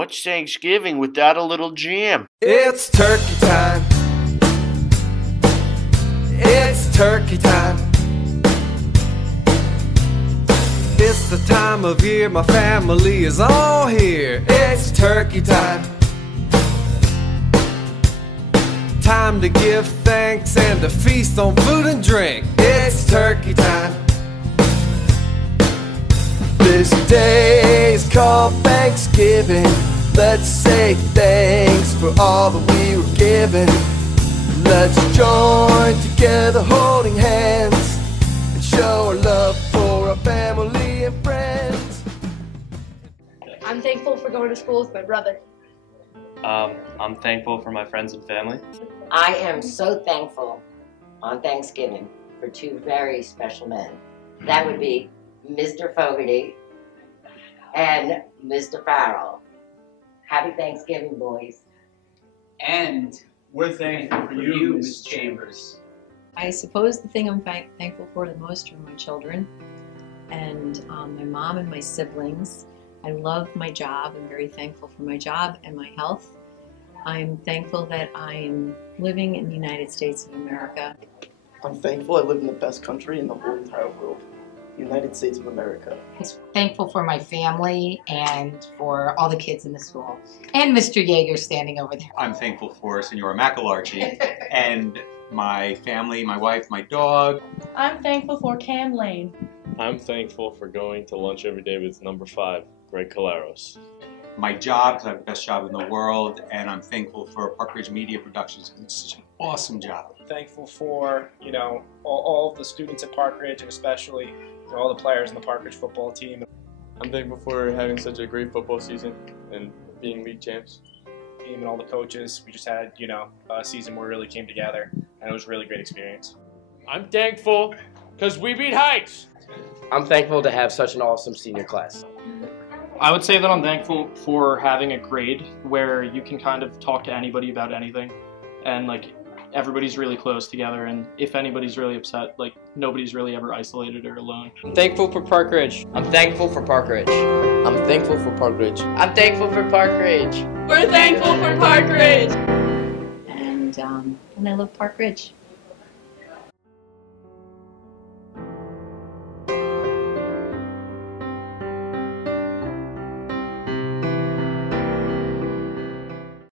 What's Thanksgiving without a little jam? It's turkey time. It's turkey time. It's the time of year my family is all here. It's turkey time. Time to give thanks and to feast on food and drink. It's turkey time. This day is called Thanksgiving. Let's say thanks for all that we were given. Let's join together holding hands and show our love for our family and friends. I'm thankful for going to school with my brother. I'm thankful for my friends and family. I am so thankful on Thanksgiving for two very special men. That would be Mr. Fogarty and Mr. Farrell. Happy Thanksgiving, boys. And we're thankful for you, Ms. Chambers. I suppose the thing I'm thankful for the most are my children and my mom and my siblings. I love my job. I'm very thankful for my job and my health. I'm thankful that I am living in the United States of America. I'm thankful I live in the best country in the whole entire world, the United States of America. I'm thankful for my family and for all the kids in the school. And Mr. Yeager standing over there. I'm thankful for Senora McAlarchy and my family, my wife, my dog. I'm thankful for Cam Lane. I'm thankful for going to lunch every day with number 5, Greg Caleros. My job, because I have the best job in the world, and I'm thankful for Park Ridge Media Productions. It's such an awesome job. Thankful for, all of the students at Park Ridge, and especially all the players in the Park Ridge football team. I'm thankful for having such a great football season and being league champs. And all the coaches, we just had, a season where we really came together, and it was a really great experience. I'm thankful because we beat Heights. I'm thankful to have such an awesome senior class. I would say that I'm thankful for having a grade where you can kind of talk to anybody about anything, and everybody's really close together, and if anybody's really upset, nobody's really ever isolated or alone. I'm thankful for Park Ridge. I'm thankful for Park Ridge. I'm thankful for Park Ridge. I'm thankful for Park Ridge. We're thankful for Park Ridge. And I love Park Ridge.